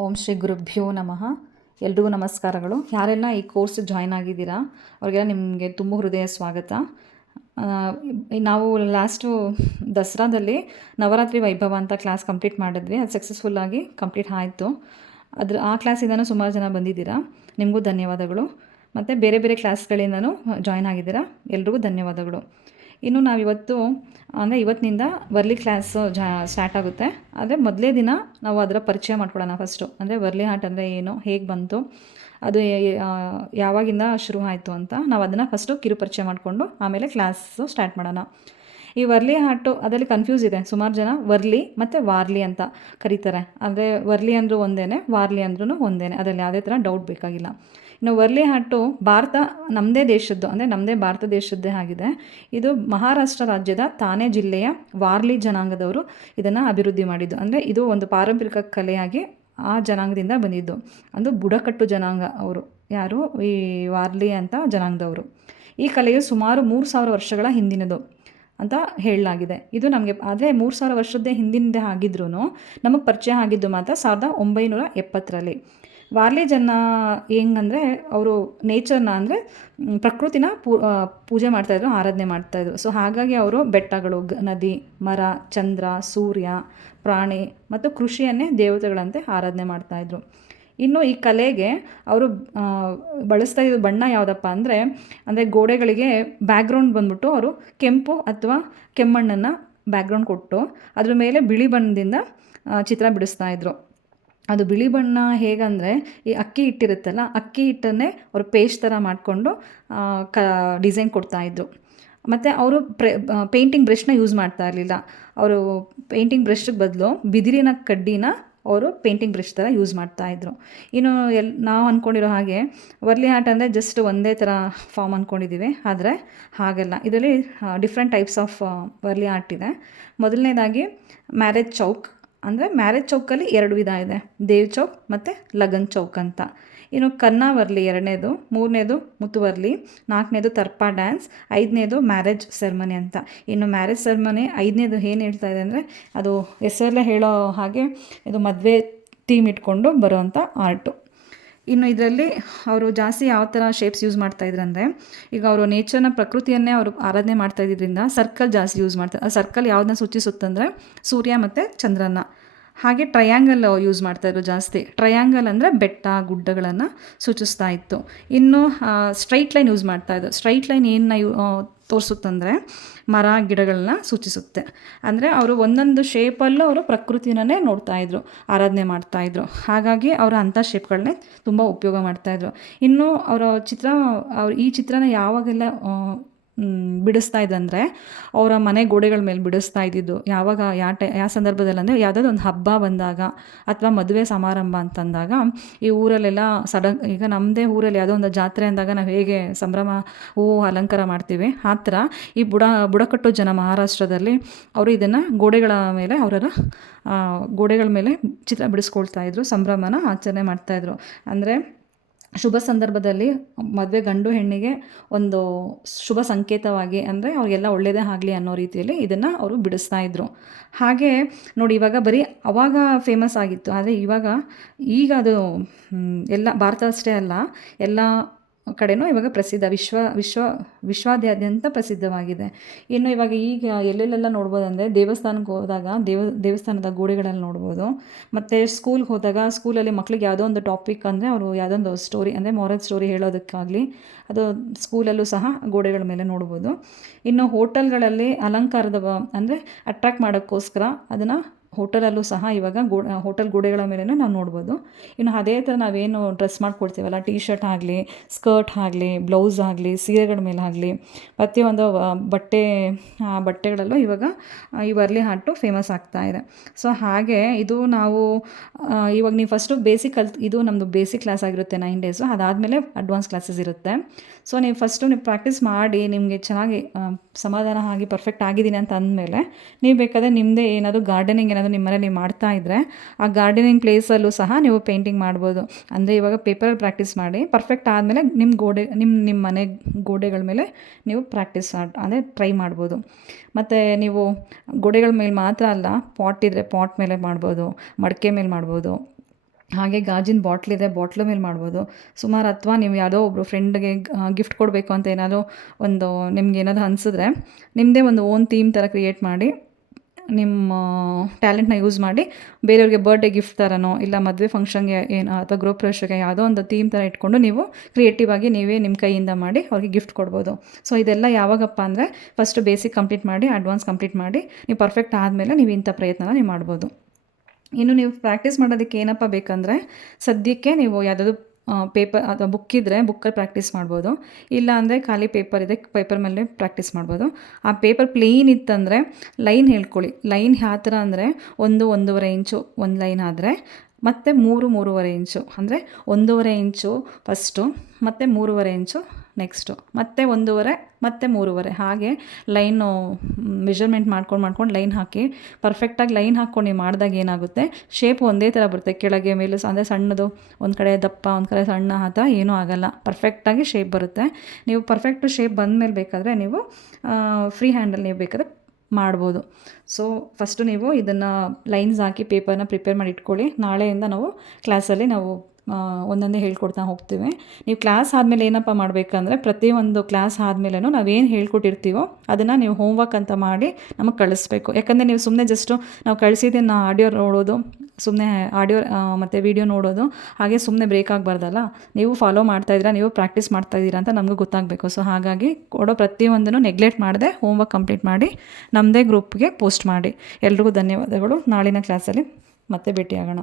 ಓಂ ಶ್ರೀ ಗುರುಭ್ಯೋ ನಮಃ. ಎಲ್ರಿಗೂ ನಮಸ್ಕಾರಗಳು. ಯಾರೆಲ್ಲ ಈ ಕೋರ್ಸ್ ಜಾಯ್ನ್ ಆಗಿದ್ದೀರಾ ಅವ್ರಿಗೆಲ್ಲ ನಿಮಗೆ ತುಂಬ ಹೃದಯ ಸ್ವಾಗತ. ನಾವು ಲಾಸ್ಟು ದಸರಾದಲ್ಲಿ ನವರಾತ್ರಿ ವೈಭವ ಅಂತ ಕ್ಲಾಸ್ ಕಂಪ್ಲೀಟ್ ಮಾಡಿದ್ವಿ. ಅದು ಸಕ್ಸಸ್ಫುಲ್ಲಾಗಿ ಕಂಪ್ಲೀಟ್ ಆಯಿತು. ಆ ಕ್ಲಾಸಿಂದನೂ ಸುಮಾರು ಜನ ಬಂದಿದ್ದೀರಾ, ನಿಮಗೂ ಧನ್ಯವಾದಗಳು. ಮತ್ತು ಬೇರೆ ಬೇರೆ ಕ್ಲಾಸ್ಗಳಿಂದನೂ ಜಾಯ್ನ್ ಆಗಿದ್ದೀರಾ, ಎಲ್ರಿಗೂ ಧನ್ಯವಾದಗಳು. ಇನ್ನು ನಾವಿವತ್ತು ಅಂದರೆ ಇವತ್ತಿನಿಂದ ವರ್ಲಿ ಕ್ಲಾಸು ಸ್ಟಾರ್ಟ್ ಆಗುತ್ತೆ. ಆದರೆ ಮೊದಲೇ ದಿನ ನಾವು ಅದರ ಪರಿಚಯ ಮಾಡ್ಕೊಳ್ಳೋಣ ಫಸ್ಟು. ಅಂದರೆ ವರ್ಲಿ ಆರ್ಟ್ ಅಂದರೆ ಏನು, ಹೇಗೆ ಬಂತು, ಅದು ಯಾವಾಗಿಂದ ಶುರು ಆಯಿತು ಅಂತ ನಾವು ಅದನ್ನು ಫಸ್ಟು ಕಿರು ಪರಿಚಯ ಮಾಡಿಕೊಂಡು ಆಮೇಲೆ ಕ್ಲಾಸು ಸ್ಟಾರ್ಟ್ ಮಾಡೋಣ. ಈ ವರ್ಲಿ ಆರ್ಟು ಅದರಲ್ಲಿ ಕನ್ಫ್ಯೂಸ್ ಇದೆ. ಸುಮಾರು ಜನ ವರ್ಲಿ ಮತ್ತು ವಾರ್ಲಿ ಅಂತ ಕರೀತಾರೆ. ಅಂದರೆ ವರ್ಲಿ ಅಂದರೂ ಒಂದೇ, ವಾರ್ಲಿ ಅಂದ್ರೂ ಒಂದೇ, ಅದರಲ್ಲಿ ಯಾವುದೇ ಥರ ಡೌಟ್ ಬೇಕಾಗಿಲ್ಲ. ಇನ್ನು ವರ್ಲಿ ಆರ್ಟು ನಮ್ಮದೇ ದೇಶದ್ದು, ಅಂದರೆ ನಮ್ಮದೇ ಭಾರತ ದೇಶದ್ದೇ ಆಗಿದೆ. ಇದು ಮಹಾರಾಷ್ಟ್ರ ರಾಜ್ಯದ ಥಾನೆ ಜಿಲ್ಲೆಯ ವಾರ್ಲಿ ಜನಾಂಗದವರು ಇದನ್ನು ಅಭಿವೃದ್ಧಿ ಮಾಡಿದ್ದು. ಅಂದರೆ ಇದು ಒಂದು ಪಾರಂಪರಿಕ ಕಲೆಯಾಗಿ ಆ ಜನಾಂಗದಿಂದ ಬಂದಿದ್ದು. ಅದು ಬುಡಕಟ್ಟು ಜನಾಂಗ ಅವರು, ಯಾರು ಈ ವಾರ್ಲಿ ಅಂತ ಜನಾಂಗದವರು. ಈ ಕಲೆಯು ಸುಮಾರು 3000 ವರ್ಷಗಳ ಹಿಂದಿನದು ಅಂತ ಹೇಳಲಾಗಿದೆ. ಇದು ನಮಗೆ ಆದರೆ 3000 ವರ್ಷದ್ದೇ ಹಿಂದಿನದೇ ಆಗಿದ್ರೂ ನಮಗೆ ಪರಿಚಯ ಆಗಿದ್ದು ಮಾತ್ರ 1970ರಲ್ಲಿ. ವಾರ್ಲಿ ಜನ ಹೆಂಗಂದರೆ ಅವರು ನೇಚರ್ನ ಅಂದರೆ ಪ್ರಕೃತಿನ ಪೂಜೆ ಮಾಡ್ತಾಯಿದ್ರು, ಆರಾಧನೆ ಮಾಡ್ತಾಯಿದ್ರು. ಸೊ ಹಾಗಾಗಿ ಅವರು ಬೆಟ್ಟಗಳು, ನದಿ, ಮರ, ಚಂದ್ರ, ಸೂರ್ಯ, ಪ್ರಾಣಿ ಮತ್ತು ಕೃಷಿಯನ್ನೇ ದೇವತೆಗಳಂತೆ ಆರಾಧನೆ ಮಾಡ್ತಾಯಿದ್ರು. ಇನ್ನು ಈ ಕಲೆಗೆ ಅವರು ಬಳಸ್ತಾ ಇದ್ದ ಬಣ್ಣ ಯಾವುದಪ್ಪ ಅಂದರೆ ಗೋಡೆಗಳಿಗೆ ಬ್ಯಾಕ್ಗ್ರೌಂಡ್ ಬಂದ್ಬಿಟ್ಟು ಅವರು ಕೆಂಪು ಅಥವಾ ಕೆಮ್ಮಣ್ಣನ್ನು ಬ್ಯಾಕ್ಗ್ರೌಂಡ್ ಕೊಟ್ಟು ಅದ್ರ ಮೇಲೆ ಬಿಳಿ ಬಣ್ಣದಿಂದ ಚಿತ್ರ ಬಿಡಿಸ್ತಾಯಿದ್ರು. ಅದು ಬಿಳಿ ಬಣ್ಣ ಹೇಗಂದರೆ ಈ ಅಕ್ಕಿ ಹಿಟ್ಟಿರುತ್ತಲ್ಲ, ಅಕ್ಕಿ ಹಿಟ್ಟನ್ನೇ ಅವರು ಪೇಸ್ಟ್ ಥರ ಮಾಡಿಕೊಂಡು ಡಿಸೈನ್ ಕೊಡ್ತಾಯಿದ್ರು. ಮತ್ತು ಅವರು ಪೇಂಟಿಂಗ್ ಬ್ರಷ್ನ ಯೂಸ್ ಮಾಡ್ತಾ ಇರಲಿಲ್ಲ. ಅವರು ಪೇಂಟಿಂಗ್ ಬ್ರಷ್ಗೆ ಬದಲು ಬಿದಿರಿನ ಕಡ್ಡಿನ ಅವರು ಪೇಂಟಿಂಗ್ ಬ್ರಷ್ ಥರ ಯೂಸ್ ಮಾಡ್ತಾಯಿದ್ರು. ಇನ್ನು ನಾವು ಅಂದ್ಕೊಂಡಿರೋ ಹಾಗೆ ವರ್ಲಿ ಆರ್ಟ್ ಅಂದರೆ ಜಸ್ಟ್ ಒಂದೇ ಥರ ಫಾರ್ಮ್ ಅಂದ್ಕೊಂಡಿದ್ದೀವಿ, ಆದರೆ ಹಾಗೆಲ್ಲ. ಇದರಲ್ಲಿ different types of Warli art ಇದೆ. ಮೊದಲನೇದಾಗಿ ಮ್ಯಾರೇಜ್ ಚೌಕ್. ಅಂದರೆ ಮ್ಯಾರೇಜ್ ಚೌಕಲ್ಲಿ 2 ವಿಧ ಇದೆ, ದೇವ್ ಚೌಕ್ ಮತ್ತು ಲಗನ್ ಚೌಕ್ ಅಂತ. ಇನ್ನು ಕನ್ನಾ ವರ್ಲಿ 2ನೇದು, 3ನೇದು ಮುತುವರ್ಲಿ, 4ನೇದು ತರ್ಪಾ ಡ್ಯಾನ್ಸ್, 5ನೇದು ಮ್ಯಾರೇಜ್ ಸೆರ್ಮನಿ ಅಂತ. ಇನ್ನು ಮ್ಯಾರೇಜ್ ಸೆರ್ಮನಿ 5ನೇದು ಏನು ಹೇಳ್ತಾ ಇದೆ ಅಂದರೆ ಅದು ಹೆಸರಲ್ಲೇ ಹೇಳೋ ಹಾಗೆ ಇದು ಮದುವೆ ಥೀಮ್ ಇಟ್ಕೊಂಡು ಬರೋವಂಥ ಆರ್ಟು. ಇನ್ನು ಇದರಲ್ಲಿ ಅವರು ಜಾಸ್ತಿ ಯಾವ ಥರ ಶೇಪ್ಸ್ ಯೂಸ್ ಮಾಡ್ತಾಯಿದ್ರು ಅಂದರೆ, ಈಗ ಅವರು ನೇಚರ್ನ ಪ್ರಕೃತಿಯನ್ನೇ ಅವರು ಆರಾಧನೆ ಮಾಡ್ತಾಯಿದ್ದರಿಂದ ಸರ್ಕಲ್ ಜಾಸ್ತಿ ಯೂಸ್ ಮಾಡ್ತಾರೆ. ಆ ಸರ್ಕಲ್ ಯಾವುದನ್ನ ಸೂಚಿಸುತ್ತಂದರೆ ಸೂರ್ಯ ಮತ್ತು ಚಂದ್ರನ. ಹಾಗೆ ಟ್ರಯಾಂಗಲ್ ಯೂಸ್ ಮಾಡ್ತಾಯಿದ್ರು ಜಾಸ್ತಿ. ಟ್ರಯಾಂಗಲ್ ಅಂದರೆ ಬೆಟ್ಟ ಗುಡ್ಡಗಳನ್ನು ಸೂಚಿಸ್ತಾ ಇತ್ತು. ಇನ್ನು ಸ್ಟ್ರೈಟ್ ಲೈನ್ ಯೂಸ್ ಮಾಡ್ತಾಯಿದ್ರು. ಸ್ಟ್ರೈಟ್ ಲೈನ್ ಏನನ್ನ ತೋರಿಸುತ್ತಂದರೆ ಮರ ಗಿಡಗಳನ್ನ ಸೂಚಿಸುತ್ತೆ. ಅಂದರೆ ಅವರು ಒಂದೊಂದು ಶೇಪಲ್ಲೂ ಅವರು ಪ್ರಕೃತಿನೇ ನೋಡ್ತಾಯಿದ್ರು, ಆರಾಧನೆ ಮಾಡ್ತಾಯಿದ್ರು. ಹಾಗಾಗಿ ಅವರು ಅಂಥ ಶೇಪ್ಗಳನ್ನೇ ತುಂಬ ಉಪಯೋಗ ಮಾಡ್ತಾಯಿದ್ರು. ಇನ್ನು ಅವ್ರು ಈ ಚಿತ್ರನ ಯಾವಾಗೆಲ್ಲ ಬಿಡಿಸ್ತಾ ಇದ್ದಂದರೆ ಅವರ ಮನೆ ಗೋಡೆಗಳ ಮೇಲೆ ಬಿಡಿಸ್ತಾ ಇದ್ದಿದ್ದು ಯಾವಾಗ ಯಾವ ಸಂದರ್ಭದಲ್ಲಿ ಅಂದರೆ ಯಾವುದಾದ್ರು ಒಂದು ಹಬ್ಬ ಬಂದಾಗ ಅಥವಾ ಮದುವೆ ಸಮಾರಂಭ ಅಂತಂದಾಗ ಈ ಊರಲ್ಲೆಲ್ಲ ಈಗ ನಮ್ಮದೇ ಊರಲ್ಲಿ ಯಾವುದೋ ಒಂದು ಜಾತ್ರೆ ಅಂದಾಗ ನಾವು ಹೇಗೆ ಸಂಭ್ರಮ ಹೂವು ಅಲಂಕಾರ ಮಾಡ್ತೀವಿ, ಆ ಥರ ಈ ಬುಡಕಟ್ಟು ಜನ ಮಹಾರಾಷ್ಟ್ರದಲ್ಲಿ ಅವರು ಇದನ್ನು ಗೋಡೆಗಳ ಮೇಲೆ ಚಿತ್ರ ಬಿಡಿಸ್ಕೊಳ್ತಾಯಿದ್ರು, ಸಂಭ್ರಮನ ಆಚರಣೆ ಮಾಡ್ತಾಯಿದ್ರು. ಅಂದರೆ ಶುಭ ಸಂದರ್ಭದಲ್ಲಿ ಮದುವೆ ಗಂಡು ಹೆಣ್ಣಿಗೆ ಒಂದು ಶುಭ ಸಂಕೇತವಾಗಿ, ಅಂದರೆ ಅವ್ರಿಗೆಲ್ಲ ಒಳ್ಳೆಯದೇ ಆಗಲಿ ಅನ್ನೋ ರೀತಿಯಲ್ಲಿ ಇದನ್ನು ಅವರು ಬಿಡಿಸ್ತಾಯಿದ್ರು. ಹಾಗೆ ನೋಡಿ, ಇವಾಗ ಬರೀ ಅವಾಗ ಫೇಮಸ್ ಆಗಿತ್ತು, ಆದರೆ ಈಗ ಅದು ಎಲ್ಲ ಭಾರತ ಅಷ್ಟೇ ಅಲ್ಲ, ಎಲ್ಲ ಕಡೆನೂ ಇವಾಗ ಪ್ರಸಿದ್ಧ, ವಿಶ್ವಾದ್ಯಂತ ಪ್ರಸಿದ್ಧವಾಗಿದೆ. ಇನ್ನು ಈಗ ಎಲ್ಲೆಲ್ಲೆಲ್ಲ ನೋಡ್ಬೋದು ಅಂದರೆ ದೇವಸ್ಥಾನಕ್ಕೆ ಹೋದಾಗ ದೇವಸ್ಥಾನದ ಗೋಡೆಗಳಲ್ಲಿ ನೋಡ್ಬೋದು. ಮತ್ತು ಸ್ಕೂಲ್ಗೆ ಹೋದಾಗ ಸ್ಕೂಲಲ್ಲಿ ಮಕ್ಳಿಗೆ ಯಾವುದೋ ಒಂದು ಟಾಪಿಕ್ ಅಂದರೆ ಅವರು ಯಾವುದೋ ಒಂದು ಸ್ಟೋರಿ ಅಂದರೆ ಮಾರಲ್ ಸ್ಟೋರಿ ಹೇಳೋದಕ್ಕಾಗಲಿ ಅದು ಸ್ಕೂಲಲ್ಲೂ ಸಹ ಗೋಡೆಗಳ ಮೇಲೆ ನೋಡ್ಬೋದು. ಇನ್ನು ಹೋಟೆಲ್ಗಳಲ್ಲಿ ಅಲಂಕಾರದ ಅಂದರೆ ಅಟ್ರ್ಯಾಕ್ಟ್ ಮಾಡೋಕ್ಕೋಸ್ಕರ ಅದನ್ನು ಹೋಟೆಲಲ್ಲೂ ಸಹ ಇವಾಗ ಹೋಟೆಲ್ ಗೋಡೆಗಳ ಮೇಲೇ ನಾವು ನೋಡ್ಬೋದು. ಇನ್ನು ಅದೇ ಥರ ನಾವೇನು ಡ್ರೆಸ್ ಮಾಡ್ಕೊಡ್ತೀವಲ್ಲ, ಟೀ ಶರ್ಟ್ ಆಗಲಿ, ಸ್ಕರ್ಟ್ ಆಗಲಿ, ಬ್ಲೌಸ್ ಆಗಲಿ, ಸೀರೆಗಳ ಮೇಲೆ ಆಗಲಿ, ಪ್ರತಿಯೊಂದು ಬಟ್ಟೆಗಳಲ್ಲೂ ಇವಾಗ ಈ ವರ್ಲಿ ಆರ್ಟು ಫೇಮಸ್ ಆಗ್ತಾ ಇದೆ. ಸೊ ಹಾಗೆ ಇದು ಇವಾಗ ನೀವು ಫಸ್ಟು ಇದು ನಮ್ಮದು ಬೇಸಿಕ್ ಕ್ಲಾಸ್ ಆಗಿರುತ್ತೆ 9 ಡೇಸು. ಅದಾದಮೇಲೆ ಅಡ್ವಾನ್ಸ್ ಕ್ಲಾಸಸ್ ಇರುತ್ತೆ. ಸೊ ನೀವು ಪ್ರಾಕ್ಟೀಸ್ ಮಾಡಿ ನಿಮಗೆ ಚೆನ್ನಾಗಿ ಸಮಾಧಾನ ಆಗಿ ಪರ್ಫೆಕ್ಟ್ ಆಗಿದ್ದೀನಿ ಅಂತ ಅಂದಮೇಲೆ ನೀವು ಬೇಕಾದರೆ ನಿಮ್ಮದೇ ಏನಾದರೂ ಗಾರ್ಡನಿಂಗ್ ಏನಾದರೂ ನಿಮ್ಮ ಮನೇಲಿ ಮಾಡ್ತಾ ಇದ್ದರೆ ಆ ಗಾರ್ಡನಿಂಗ್ ಪ್ಲೇಸಲ್ಲೂ ಸಹ ನೀವು ಪೇಂಟಿಂಗ್ ಮಾಡ್ಬೋದು. ಅಂದರೆ ಇವಾಗ ಪೇಪರಲ್ಲಿ ಪ್ರಾಕ್ಟೀಸ್ ಮಾಡಿ ಪರ್ಫೆಕ್ಟ್ ಆದಮೇಲೆ ನಿಮ್ಮ ಮನೆ ಗೋಡೆಗಳ ಮೇಲೆ ನೀವು ಅಂದರೆ ಟ್ರೈ ಮಾಡ್ಬೋದು. ಮತ್ತು ನೀವು ಗೋಡೆಗಳ ಮೇಲೆ ಮಾತ್ರ ಅಲ್ಲ, ಪಾಟ್ ಇದ್ದರೆ ಪಾಟ್ ಮೇಲೆ ಮಾಡ್ಬೋದು, ಮಡಕೆ ಮೇಲೆ ಮಾಡ್ಬೋದು, ಹಾಗೆ ಗಾಜಿನ ಬಾಟ್ಲಿದೆ, ಬಾಟ್ಲು ಮೇಲೆ ಮಾಡ್ಬೋದು ಸುಮಾರು. ಅಥವಾ ನೀವು ಯಾವುದೋ ಒಬ್ಬರು ಫ್ರೆಂಡ್ಗೆ ಗಿಫ್ಟ್ ಕೊಡಬೇಕು ಅಂತ ಏನಾದರೂ ಒಂದು ನಿಮ್ಗೆ ಏನಾದರೂ ಅನಿಸಿದ್ರೆ ನಿಮ್ಮದೇ ಒಂದು ಓನ್ ಥೀಮ್ ಥರ ಕ್ರಿಯೇಟ್ ಮಾಡಿ ನಿಮ್ಮ ಟ್ಯಾಲೆಂಟ್ನ ಯೂಸ್ ಮಾಡಿ ಬೇರೆಯವ್ರಿಗೆ ಬರ್ಡೇ ಗಿಫ್ಟ್ ಥರನೋ ಇಲ್ಲ ಮದುವೆ ಫಂಕ್ಷನ್ಗೆ ಏನು ಅಥವಾ ಗೃಹಪ್ರವೇಶಕ್ಕೆ ಯಾವುದೋ ಒಂದು ಥೀಮ್ ಥರ ಇಟ್ಕೊಂಡು ನೀವು ಕ್ರಿಯೇಟಿವ್ ಆಗಿ ನೀವೇ ನಿಮ್ಮ ಕೈಯಿಂದ ಮಾಡಿ ಅವ್ರಿಗೆ ಗಿಫ್ಟ್ ಕೊಡ್ಬೋದು. ಸೊ ಇದೆಲ್ಲ ಯಾವಾಗಪ್ಪ ಅಂದರೆ ಫಸ್ಟು ಬೇಸಿಕ್ ಕಂಪ್ಲೀಟ್ ಮಾಡಿ ಅಡ್ವಾನ್ಸ್ ಕಂಪ್ಲೀಟ್ ಮಾಡಿ ನೀವು ಪರ್ಫೆಕ್ಟ್ ಆದಮೇಲೆ ನೀವು ಇಂಥ ಪ್ರಯತ್ನನ ನೀವು ಮಾಡ್ಬೋದು. ಇನ್ನು ನೀವು ಪ್ರಾಕ್ಟೀಸ್ ಮಾಡೋದಕ್ಕೆ ಏನಪ್ಪ ಬೇಕಂದರೆ ಸದ್ಯಕ್ಕೆ ನೀವು ಯಾವುದಾದ್ರು ಪೇಪರ್ ಅಥವಾ ಬುಕ್ ಇದ್ದರೆ ಬುಕ್ಕಲ್ಲಿ ಪ್ರಾಕ್ಟೀಸ್ ಮಾಡ್ಬೋದು. ಇಲ್ಲ ಅಂದರೆ ಖಾಲಿ ಪೇಪರ್ ಇದೆ, ಪೇಪರ್ ಮೇಲೆ ಪ್ರಾಕ್ಟೀಸ್ ಮಾಡ್ಬೋದು. ಆ ಪೇಪರ್ ಪ್ಲೇನ್ ಇತ್ತಂದರೆ ಲೈನ್ ಹೇಳ್ಕೊಳ್ಳಿ. ಲೈನ್ ಯಾವ ಥರ ಅಂದರೆ 1-1.5 ಇಂಚು ಒಂದು ಲೈನ್ ಆದರೆ ಮತ್ತು 3-3.5 ಇಂಚು, ಅಂದರೆ 1.5 ಇಂಚು ಫಸ್ಟು ಮತ್ತು 3.5 ಇಂಚು ನೆಕ್ಸ್ಟು ಮತ್ತೆ 1.5 ಮತ್ತು 3.5 ಹಾಗೆ ಲೈನು ಮೆಜರ್ಮೆಂಟ್ ಮಾಡ್ಕೊಂಡು ಲೈನ್ ಹಾಕಿ ಪರ್ಫೆಕ್ಟಾಗಿ ಲೈನ್ ಹಾಕ್ಕೊಂಡು ನೀವು ಮಾಡಿದಾಗ ಏನಾಗುತ್ತೆ, ಶೇಪ್ ಒಂದೇ ಥರ ಬರುತ್ತೆ. ಕೆಳಗೆ ಮೇಲೆ ಅಂದರೆ ಸಣ್ಣದು ಒಂದು ಕಡೆ ದಪ್ಪ ಒಂದು ಕಡೆ ಸಣ್ಣ ಆ ಥರ ಏನೂ ಆಗೋಲ್ಲ, ಪರ್ಫೆಕ್ಟಾಗಿ ಶೇಪ್ ಬರುತ್ತೆ. ನೀವು ಪರ್ಫೆಕ್ಟು ಶೇಪ್ ಬಂದಮೇಲೆ ಬೇಕಾದರೆ ನೀವು ಫ್ರೀ ಹ್ಯಾಂಡಲ್ಲಿ ನೀವು ಬೇಕಾದರೆ ಮಾಡ್ಬೋದು. ಸೊ ಫಸ್ಟು ನೀವು ಇದನ್ನು ಲೈನ್ಸ್ ಹಾಕಿ ಪೇಪರ್ನ ಪ್ರಿಪೇರ್ ಮಾಡಿ ಇಟ್ಕೊಳ್ಳಿ. ನಾಳೆಯಿಂದ ನಾವು ಕ್ಲಾಸಲ್ಲಿ ನಾವು ಒಂದೊಂದೇ ಹೇಳ್ಕೊಡ್ತಾ ಹೋಗ್ತೀವಿ. ನೀವು ಕ್ಲಾಸ್ ಆದಮೇಲೆ ಏನಪ್ಪ ಮಾಡಬೇಕಂದ್ರೆ ಪ್ರತಿಯೊಂದು ಕ್ಲಾಸ್ ಆದಮೇಲೂ ನಾವೇನು ಹೇಳ್ಕೊಟ್ಟಿರ್ತೀವೋ ಅದನ್ನು ನೀವು ಹೋಮ್ವರ್ಕ್ ಅಂತ ಮಾಡಿ ನಮಗೆ ಕಳಿಸ್ಬೇಕು. ಯಾಕಂದರೆ ನೀವು ಸುಮ್ಮನೆ ಜಸ್ಟು ನಾವು ಕಳಿಸಿದ್ದನ್ನು ಆಡಿಯೋ ನೋಡೋದು, ಸುಮ್ಮನೆ ಆಡಿಯೋ ಮತ್ತು ವೀಡಿಯೋ ನೋಡೋದು ಹಾಗೆ ಸುಮ್ಮನೆ ಬ್ರೇಕ್ ಆಗಬಾರ್ದಲ್ಲ. ನೀವು ಫಾಲೋ ಮಾಡ್ತಾಯಿದ್ದೀರಾ, ನೀವು ಪ್ರಾಕ್ಟೀಸ್ ಮಾಡ್ತಾಯಿದ್ದೀರಾ ಅಂತ ನಮಗೂ ಗೊತ್ತಾಗಬೇಕು. ಸೊ ಹಾಗಾಗಿ ಕೊಡೋ ಪ್ರತಿಯೊಂದನ್ನು ನೆಗ್ಲೆಕ್ಟ್ ಮಾಡದೆ ಹೋಮ್ವರ್ಕ್ ಕಂಪ್ಲೀಟ್ ಮಾಡಿ ನಮ್ಮದೇ ಗ್ರೂಪ್ಗೆ ಪೋಸ್ಟ್ ಮಾಡಿ. ಎಲ್ರಿಗೂ ಧನ್ಯವಾದಗಳು. ನಾಳಿನ ಕ್ಲಾಸಲ್ಲಿ ಮತ್ತೆ ಭೇಟಿಯಾಗೋಣ.